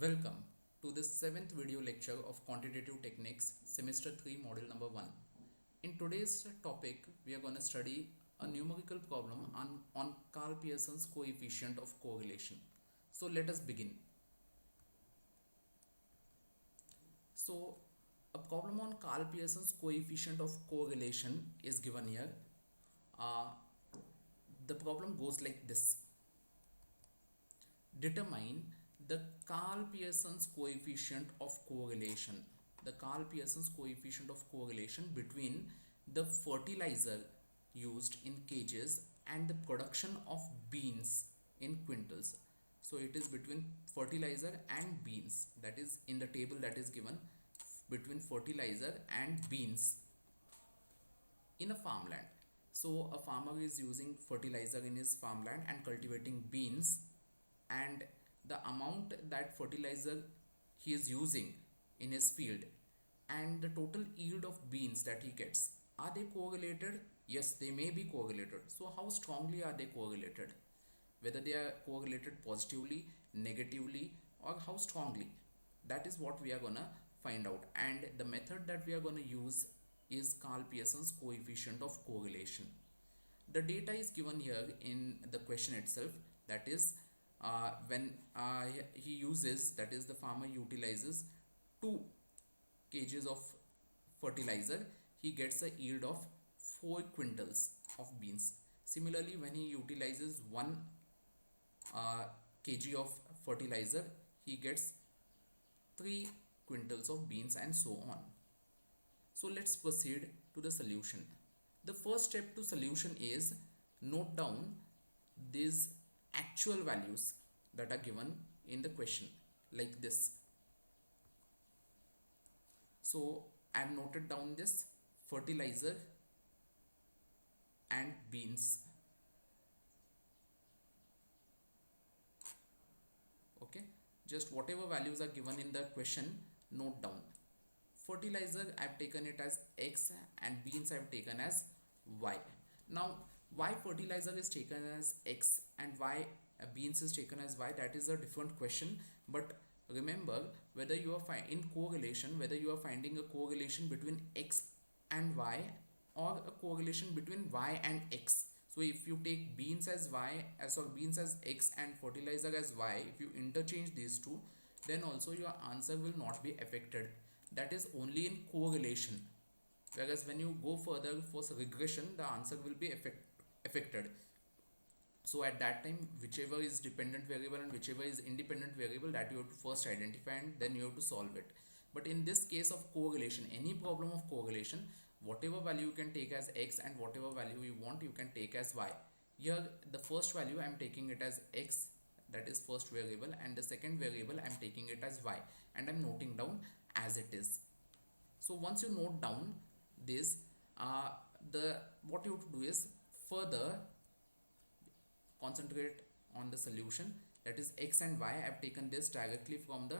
Welcome to the 7th video lecture of Quantitative Techniques, Semester 3, Module number 1. In today's topic, we are going to study a numerical problem on Karl Pearson's coefficient of correlation. So let us begin. So a problem on Karl Pearson's coefficient of correlation is given here. The problem goes like this. Determine the Karl Pearson's coefficient of correlation. The Karl Pearson's coefficient of correlation between the fertilizer used in kgs and the production of beans in quintals. So it is between fertilizer and beans, that is in the table that is given, between fertilizer and beans in a farmland. So a farmer is using fertilizer in his farmland and cultivating beans, and the amount that fertilizer he is using in his field and the total yield of beans that he gets, are they correlated? Yes, they may be correlated. So how strongly are they correlated? Whether they are correlated positively, negatively, or how strongly, that is what we are gonna find out. And the method that we are gonna use is Karl Pearson's coefficient of correlation. The data is given here in the question itself, that is when he uses, that is the farmer utilizes 2 kgs of fertilizer, he gets a yield of 4 quintals of beans. Similarly, when he utilizes 1 kg of fertilizer, he gets 3 quintals of beans, and so on. So let's proceed to the solution. The first step to solution is note down these actual values that are given in the question, like this. So I have noted down this fertilizer and beans. Okay, just whatever values are given in the question, note down. Fertilizer I have taken it as X and beans I have taken as Y. Now why fertilizer is taken as X and why beans is taken as Y, that is a different question. But remember, whether you are in correlation, whether you are finding a correlation between X and Y or a correlation between Y and X. So if you take beans as Y or beans as X and fertilizer as Y, if you interchange these two, then also your answer will not be affected. That is only in correlation. Whereas when you go further for regression, the answer will be affected. So at that time, whichever is dependent variable and whichever is independent variable, that you have to first identify and then you have to solve it. But in this case of correlation, any problem of correlation, whatever value you can take as X and whatever value you want, you can take as Y. Here the first value I am taking it as X, that is first variable, and the second variable I am taking it as Y, and I am noting down as it is. So once you note down this, what you have to do is further concentrate on the solution, that is X and Y. I have taken this directly from the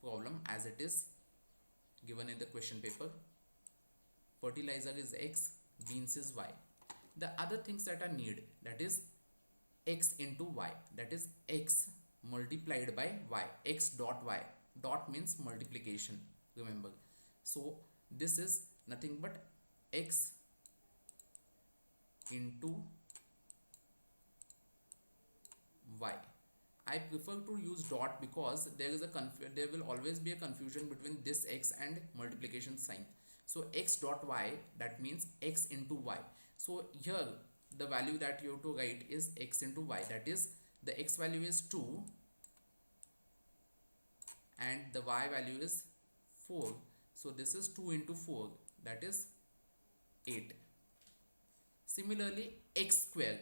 problem as it is given in the question paper. Fertilizer is X, beans is Y. The other things that are needed, that is X into Y, that is X multiplied by Y, X dot Y, dot means multiplication, remember. So this is nothing but X into Y. I prefer to use dot because there will always be a confusion between this X and multiplication sign. So X dot Y, that means X into Y. So here the value that you have to write is X into Y, that is the X value is 2 and the Y value is 4. So this is 2 into 4, that is 8. Similarly, X square.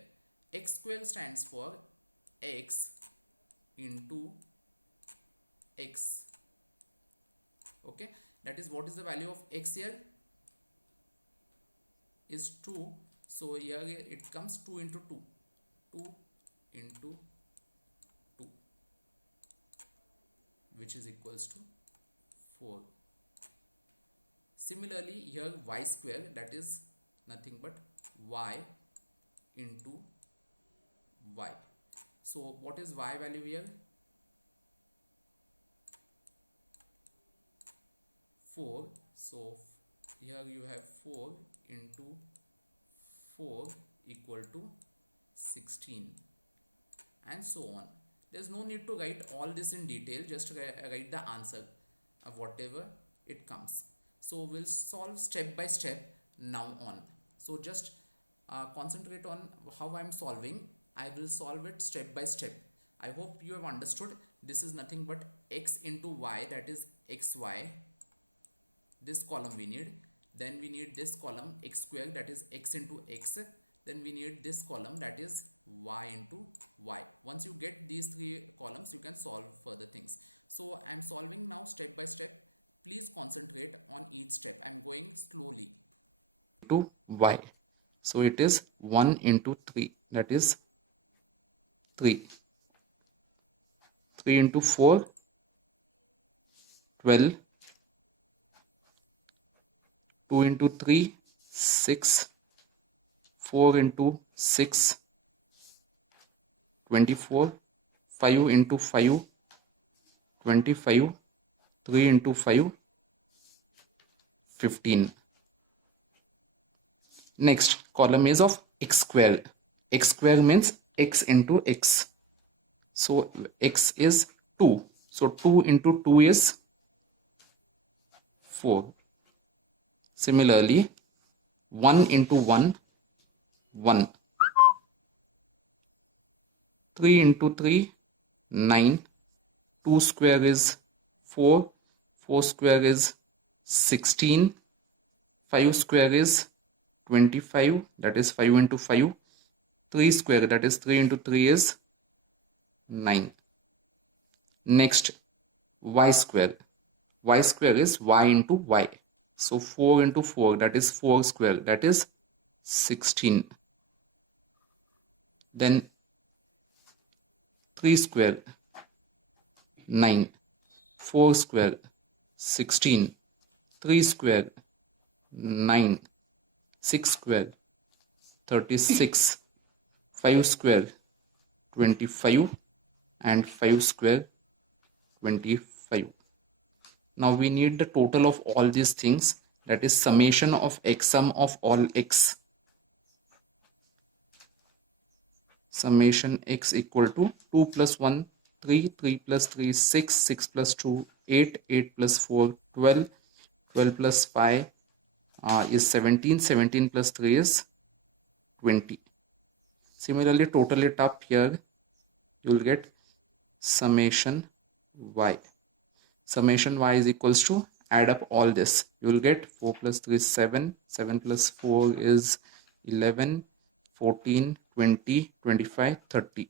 X square stands for X into X. Okay, that is what is the value of X here is 2. So here it comes 2 into 2. 2 into 2, which is equals to 4. Similarly, here Y square, that is nothing but Y into Y. So what is Y value here? 4. So here you have 4 into 4 equal to 16, and so on. There's no need to write all this in detail, just write the answer of whatever it comes. So we'll solve step by step now on. So just concentrate on how I'm solving. I will solve it step by step. I hope you have understood. This is nothing but x into y, that is xy. This column we need. Then we need this column x square, that is x into x. Then we need this column, that is y into y. Once you get these three columns, you can solve further things. So I'm solving now step by step. Please concentrate on each step. I'm going slowly. To y. So it is 1 into 3, that is 3. 3 into 4, 12. 2 into 3, 6. 4 into 6, 24. 5 into 5, 25. 3 into 5, 15. Next column is of x squared. X squared means x into x. So x is 2. So 2 into 2 is 4. Similarly, 1 into 1, 1. 3 into 3, 9. 2 square is 4. 4 square is 16. 5 square is 25, that is 5 into 5. 3 square, that is 3 into 3 is 9. Next, y square. Y square is y into y. So 4 into 4, that is 4 square, that is 16. Then 3 square, 9. 4 square, 16. 3 square, 9. 6 square, 36. 5 square, 25. And 5 square, 25. Now we need the total of all these things, that is summation of x, sum of all x. Summation x equal to 2 plus 1, 3, 3 plus 3, 6, 6 plus 2, 8, 8 plus 4, 12, 12 plus 5 is 17, 17 plus 3 is 20. Similarly, total it up here, you will get summation y. Summation y is equals to, add up all this, you will get 4 plus 3 is 7, 7 plus 4 is 11, 14, 20, 25, 30.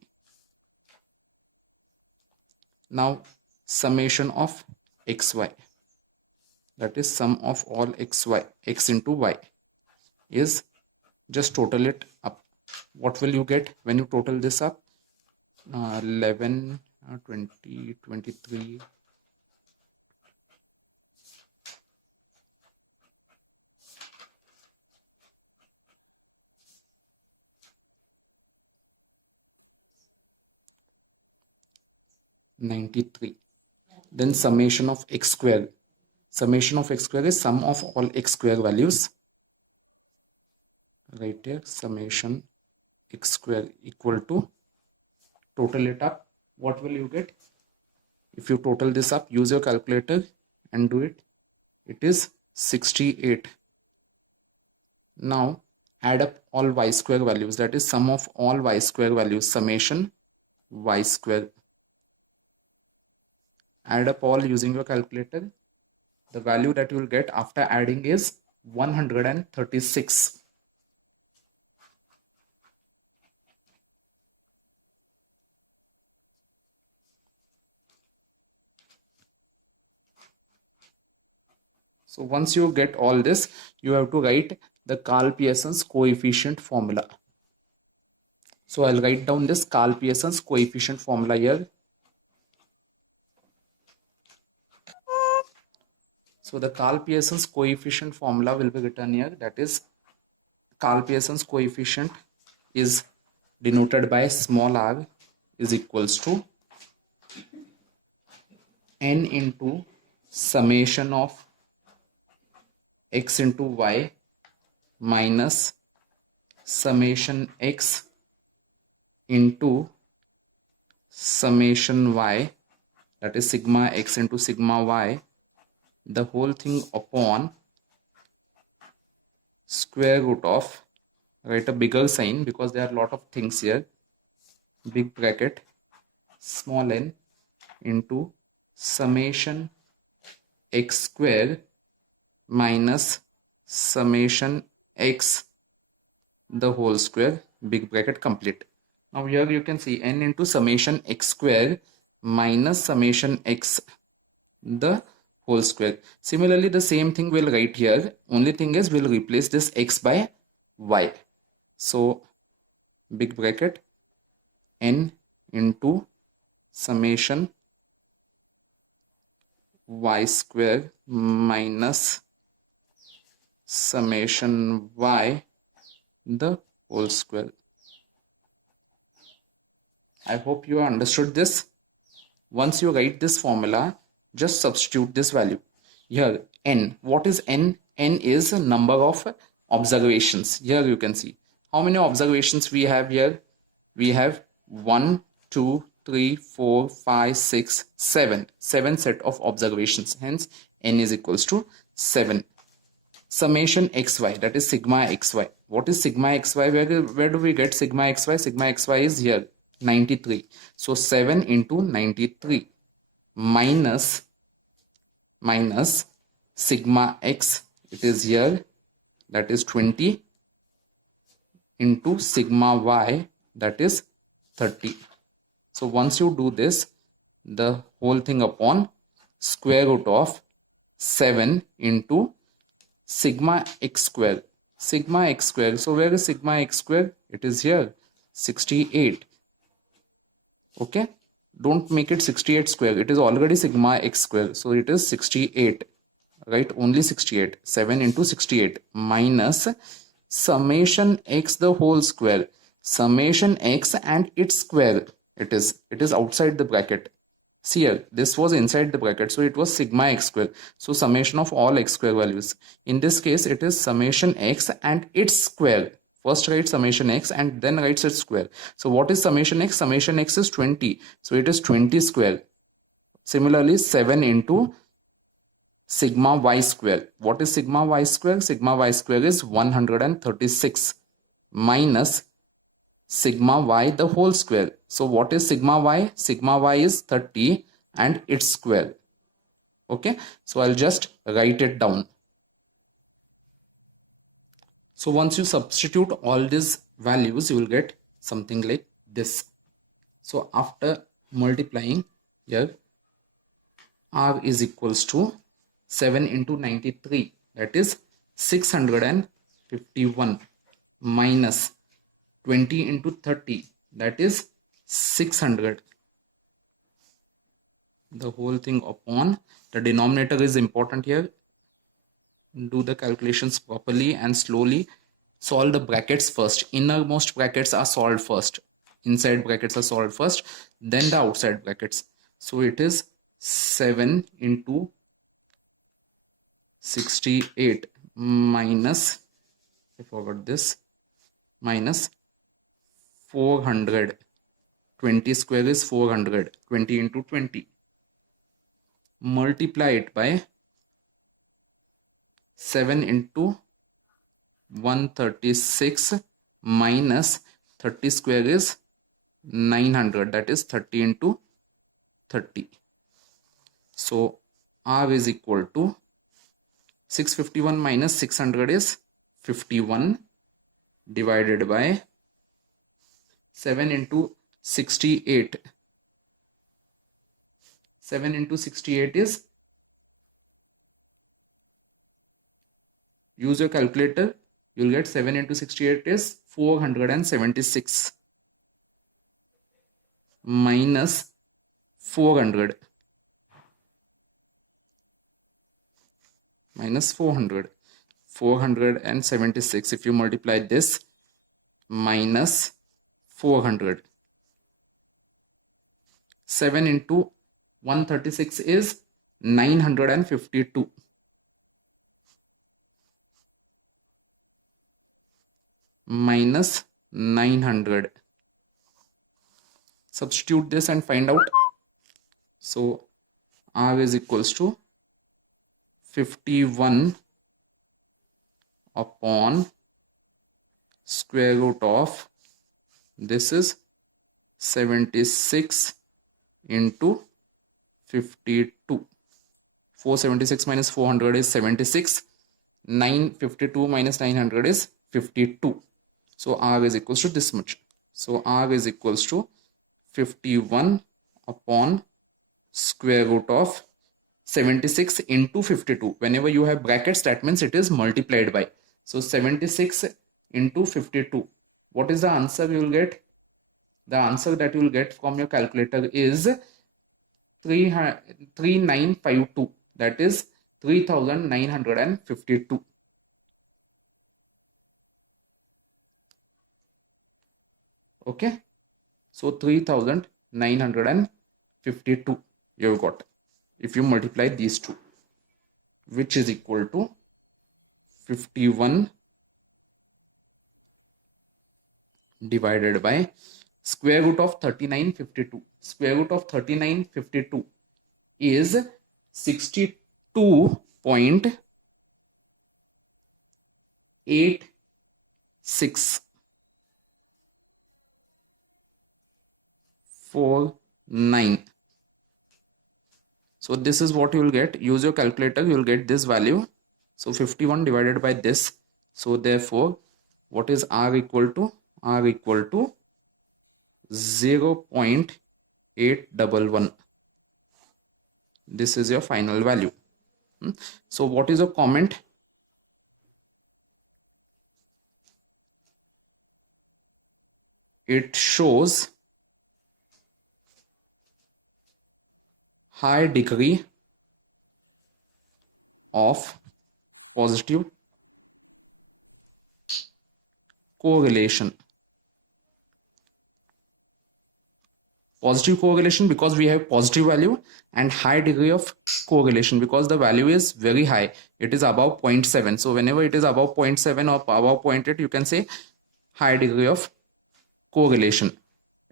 Now summation of xy, that is sum of all xy, x into y, is, just total it up. What will you get when you total this up? 11, 20, 23, 93. Then summation of x square. Summation of x square is sum of all x square values. Right here, summation x square equal to, total it up. What will you get? If you total this up, use your calculator and do it. It is 68. Now add up all y square values, that is sum of all y square values, summation y square. Add up all using your calculator. The value that you will get after adding is 136. So once you get all this, you have to write the Karl-Pearson's coefficient formula. So I'll write down this Karl-Pearson's coefficient formula here. So the Karl-Pearson's coefficient formula will be written here. That is, Karl-Pearson's coefficient is denoted by small r is equals to n into summation of x into y minus summation x into summation y, that is sigma x into sigma y, the whole thing upon square root of, write a bigger sign because there are a lot of things here, big bracket, small n into summation x square minus summation x the whole square, big bracket, complete. Now here you can see n into summation x square minus summation x the whole square. Similarly, the same thing we'll write here. Only thing is we'll replace this x by y. So big bracket n into summation y square minus summation y the whole square. I hope you understood this. Once you write this formula, just substitute this value. Here n, what is n? N is number of observations. Here you can see how many observations we have here. We have 1, 2, 3, 4, 5, 6, 7. 7 set of observations. Hence n is equals to 7. Summation xy, that is sigma xy. What is sigma xy? Where do we get sigma xy? Sigma xy is here, 93. So 7 into 93 minus sigma x, it is here, that is 20, into sigma y, that is 30. So once you do this, the whole thing upon square root of 7 into sigma x square. Sigma x square. So where is sigma x square? It is here, 68. Okay. Don't make it 68 square. It is already sigma x square. So it is 68. Right? Only 68. 7 into 68 minus summation x the whole square. Summation x and its square. It is outside the bracket. See here, this was inside the bracket. So it was sigma x square. So summation of all x square values. In this case, it is summation x and its square. First write summation x and then writes its square. So what is summation x? Summation x is 20. So it is 20 square. Similarly, 7 into sigma y square. What is sigma y square? Sigma y square is 136 minus sigma y the whole square. So what is sigma y? Sigma y is 30 and its square. Okay. So I'll just write it down. So once you substitute all these values, you will get something like this. So after multiplying here, r is equals to 7 into 93, that is 651, minus 20 into 30, that is 600. The whole thing upon, the denominator is important here. Do the calculations properly and slowly. Solve the brackets first. Innermost brackets are solved first. Inside brackets are solved first. Then the outside brackets. So it is 7 into 68 minus, I forgot this, minus 400. 20 square is 400. 20 into 20. Multiply it by 7 into 136 minus 30 square is 900, that is 30 into 30. So r is equal to 651 minus 600 is 51 divided by 7 into 68. 7 into 68 is, use your calculator, you will get 7 into 68 is 476 minus 400 minus 476. If you multiply this minus 400, 7 into 136 is 952. minus 900. Substitute this and find out. So R is equals to 51 upon square root of, this is 76 into 52. 476 minus 400 is 76. 952 minus 900 is 52. So R is equals to this much. So R is equals to 51 upon square root of 76 into 52. Whenever you have brackets, that means it is multiplied by. So 76 into 52. What is the answer you will get? The answer that you will get from your calculator is 3952. That is 3952. Okay. So 3952 you have got if you multiply these two, which is equal to 51 divided by square root of 3952. Square root of 3952 is 62.8649. So this is what you will get. Use your calculator, you will get this value. So 51 divided by this. So therefore, what is R equal to? R equal to 0.811. This is your final value. So what is your comment? It shows high degree of positive correlation. Positive correlation because we have positive value, and high degree of correlation because the value is very high. It is above 0.7. So whenever it is above 0.7 or above 0.8, you can say high degree of correlation.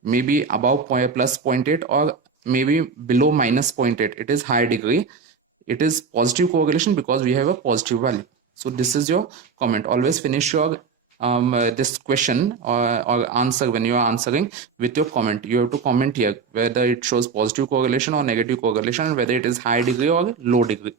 Maybe above plus 0.8 or maybe below minus 0.8. It is high degree. It is positive correlation because we have a positive value. So this is your comment. Always finish your this question or answer when you are answering with your comment. You have to comment here whether it shows positive correlation or negative correlation, whether it is high degree or low degree.